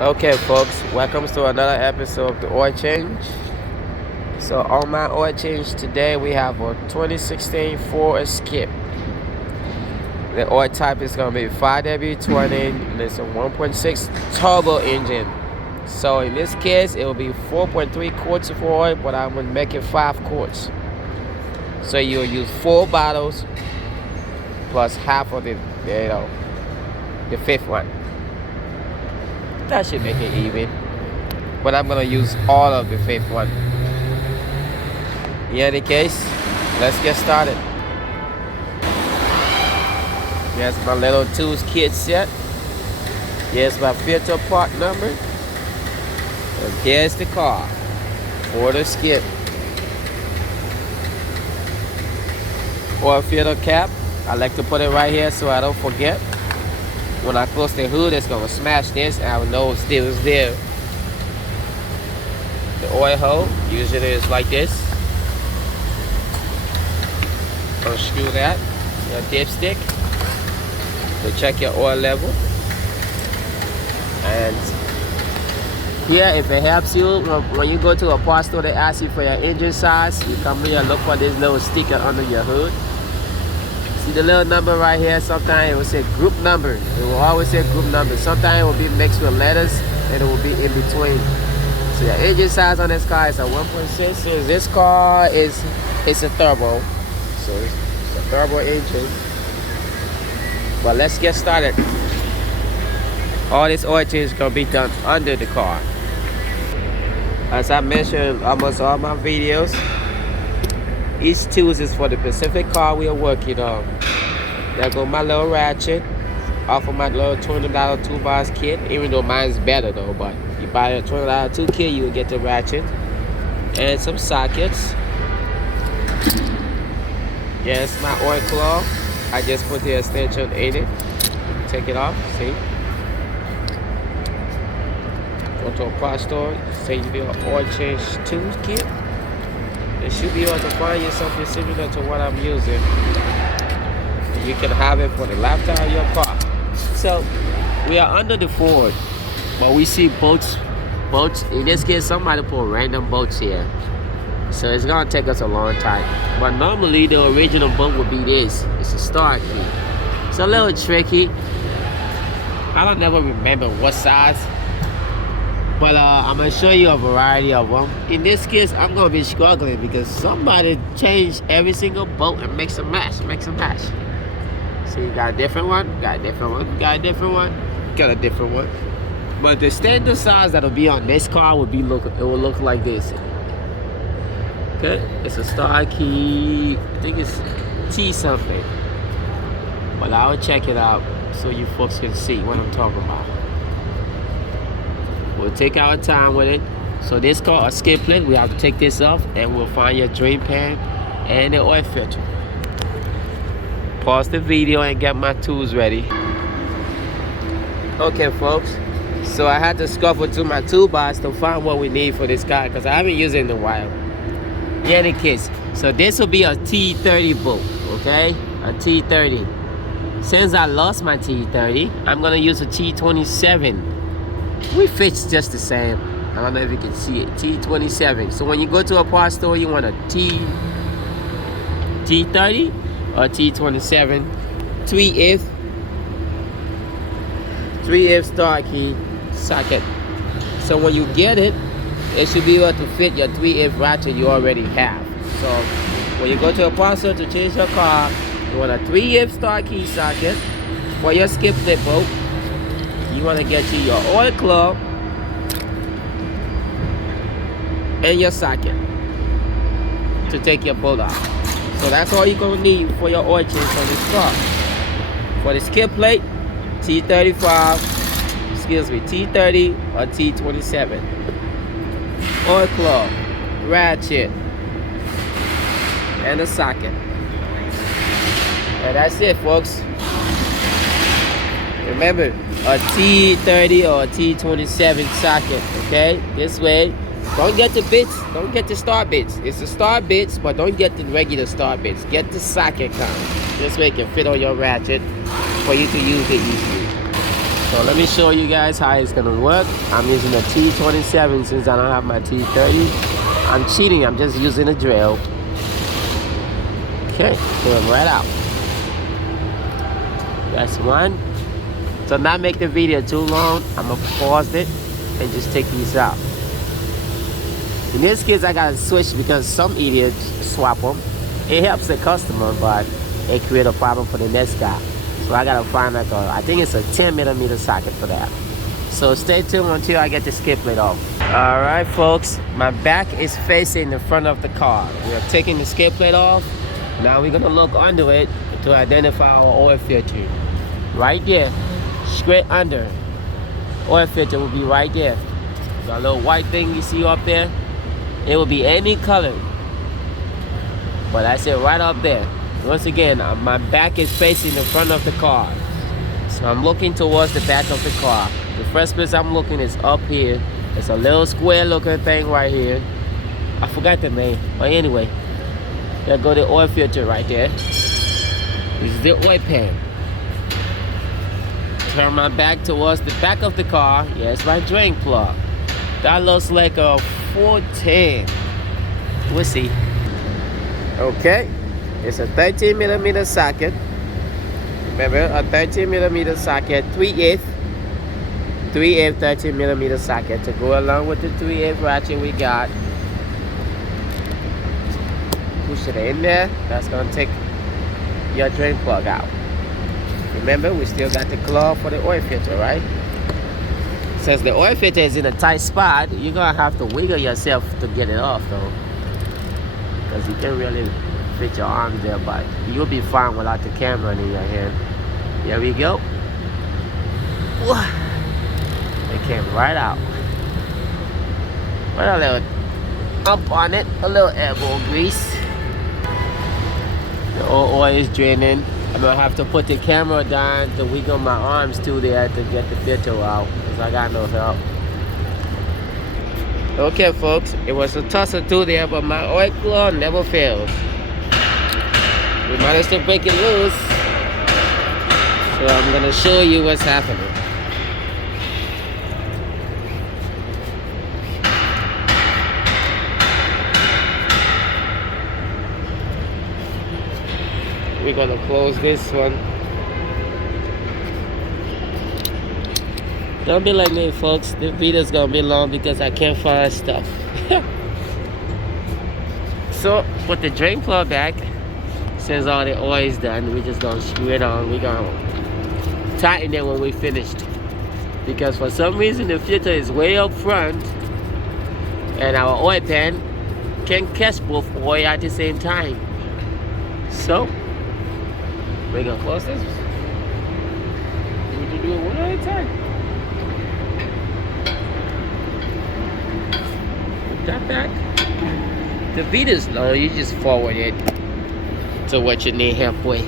Okay, folks, welcome to another episode of the oil change. So, on my oil change today, we have a 2016 Ford Escape. The oil type is going to be 5W20, and it's a 1.6 turbo engine. So, in this case, it will be 4.3 quarts of oil, but I'm going to make it 5 quarts. So, you'll use 4 bottles plus half of the fifth one. That should make it even. But I'm gonna use all of the fifth one. In any case, let's get started. Here's my little tools kit set. Here's my filter part number. And here's the car. Ford Escape. Oil filter cap. I like to put it right here so I don't forget. When I close the hood, it's gonna smash this, and I will know it still is there. The oil hole usually is like this. Unscrew that. Your dipstick to check your oil level. And here, if it helps you, when you go to a parts store, they ask you for your engine size. You come here and look for this little sticker under your hood. See the little number right here? Sometimes it will say group number. It will always say group number. Sometimes it will be mixed with letters and it will be in between. So your engine size on this car is a 1.6. So this car is a turbo. So it's a turbo engine. But let's get started. All this oil change is gonna be done under the car. As I mentioned almost all my videos, each tools is for the specific car we are working on. There go my little ratchet off of my little $20 toolbox kit, even though mine's better though, but you buy a $20 tool kit, you will get the ratchet and some sockets. Yes, my oil claw. I just put the extension in it. Take it off, see? Go to a parts store, say you need an oil change tools kit. You should be able to find you something similar to what I'm using. You can have it for the lifetime of your car. So we are under the Ford, but we see boats. In this case, somebody put random boats here, so it's gonna take us a long time. But normally the original boat would be this. It's a star key. It's a little tricky. I don't never remember what size. But I'm going to show you a variety of them. In this case, I'm going to be struggling because somebody changed every single bolt and makes a mess. So you got a different one, got a different one, got a different one, got a different one. But the standard size that'll be on this car it will look like this. Okay, it's a star key. I think it's T something. But I will check it out so you folks can see what I'm talking about. We'll take our time with it. So this called a skid plate. We have to take this off and we'll find your drain pan and the oil filter. Pause the video and get my tools ready. Okay folks, so I had to scuffle to my toolbox to find what we need for this car because I haven't used it in a while. Yeah, the kids. So this will be a T30 bolt, okay? A T30. Since I lost my T30, I'm gonna use a T27. We fits just the same. I don't know if you can see it. T27. So when you go to a parts store, you want a T30 or T27 3F star key socket. So when you get it, it should be able to fit your 3F ratchet you already have. So when you go to a parts store to change your car, you want a 3F star key socket for your skip plate bolt. You want to get you your oil claw and your socket to take your bolt out. So that's all you're going to need for your oil change on this car. For the skid plate, T35, T30 or T27. Oil claw, ratchet, and a socket. And that's it, folks. Remember, a T30 or a T27 socket, okay? This way, don't get the bits, don't get the star bits. It's the star bits, but don't get the regular star bits. Get the socket kind. This way it can fit on your ratchet for you to use it easily. So let me show you guys how it's gonna work. I'm using a T27 since I don't have my T30. I'm cheating, I'm just using a drill. Okay, pull them right out. That's one. So not make the video too long, I'm gonna pause it and just take these out. In this case, I gotta switch because some idiots swap them. It helps the customer, but it creates a problem for the next guy. So I gotta find like I think it's a 10mm socket for that. So stay tuned until I get the skid plate off. All right, folks, my back is facing the front of the car. We are taking the skid plate off. Now we're gonna look under it to identify our oil filter. Right there, straight under. Oil filter will be right there. That little white thing you see up there, it will be any color. But I said right up there. Once again, my back is facing the front of the car. So I'm looking towards the back of the car. The first place I'm looking is up here. It's a little square looking thing right here. I forgot the name. But anyway, there go the oil filter right there. This is the oil pan. Turn my back towards the back of the car. Yeah, it's my drain plug. That looks like a 410. We'll see. Okay. It's a 13mm socket. Remember, a 13mm socket, 3/8 13mm socket to go along with the 3/8 ratchet we got. Push it in there. That's gonna take your drain plug out. Remember, we still got the claw for the oil filter, right? Since the oil filter is in a tight spot, you're gonna have to wiggle yourself to get it off, though, because you can't really fit your arms there, but you'll be fine without the camera in your hand. There we go. It came right out. Put a little up on it, a little elbow grease. The oil is draining. I'm gonna have to put the camera down to wiggle my arms too there to get the filter out, because I got no help. Okay, folks, it was a tussle through there, but my oil claw never fails. We managed to break it loose, so I'm gonna show you what's happening. We're gonna close this one. Don't be like me, folks. The video's gonna be long because I can't find stuff. So put the drain plug back. Since all the oil is done, we're just gonna screw it on. We're gonna tighten it when we finished, because for some reason the filter is way up front and our oil pan can catch both oil at the same time. So we're gonna close this. We need to do it one at a time. Put that back. The video's low, you just forward it to what you need help with.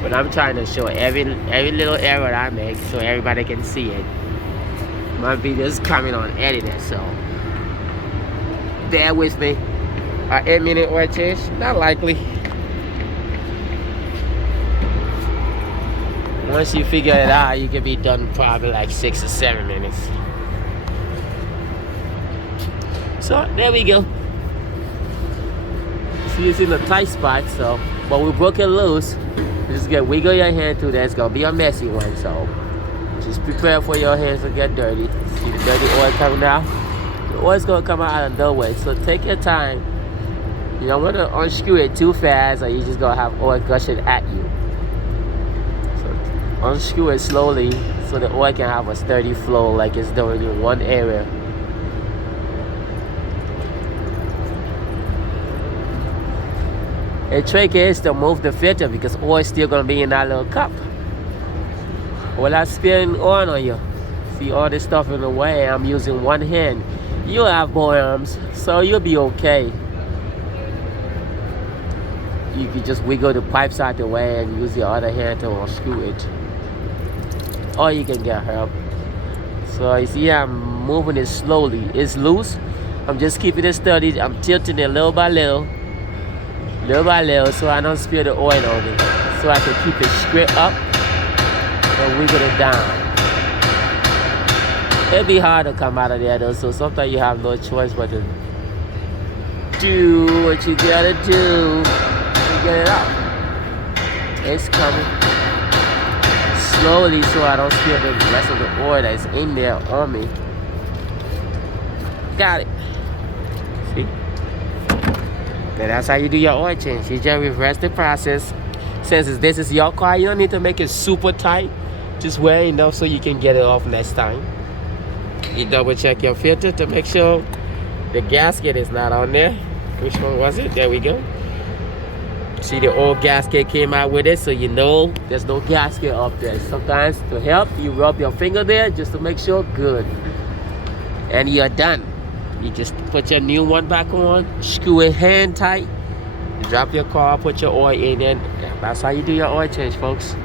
But I'm trying to show every little error I make so everybody can see it. My video's coming on edited, so bear with me. An 8-minute oil change, not likely. Once you figure it out, you can be done probably like 6 or 7 minutes. So there we go. See, it's in a tight spot, so, but we broke it loose. You just get wiggle your hand through there. It's gonna be a messy one, so just prepare for your hands to get dirty. See the dirty oil coming out? The oil's gonna come out of nowhere, so take your time. You don't want to unscrew it too fast, or you're just gonna have oil gushing at you. So unscrew it slowly so the oil can have a sturdy flow like it's doing in one area. The trick is to move the filter because oil is still gonna be in that little cup. Without spilling oil on you. See all this stuff in the way, I'm using one hand. You'll have both arms, so you'll be okay. You can just wiggle the pipes out the way and use your other hand to unscrew it. Or you can get help. So you see I'm moving it slowly. It's loose. I'm just keeping it steady. I'm tilting it little by little, so I don't spill the oil on it. So I can keep it straight up and wiggle it down. It'd be hard to come out of there though, so sometimes you have no choice but to do what you gotta do to get it out. It's coming slowly so I don't spill the rest of the oil that's in there on me. Got it. See? Then that's how you do your oil change. You just reverse the process. Since this is your car, you don't need to make it super tight. Just wear enough so you can get it off next time. You double check your filter to make sure the gasket is not on there. Which one was it? There we go. See, the old gasket came out with it, so you know there's no gasket up there. Sometimes to help, you rub your finger there just to make sure good. And you're done. You just put your new one back on, screw it hand tight, drop your car, put your oil in, and that's how you do your oil change, folks.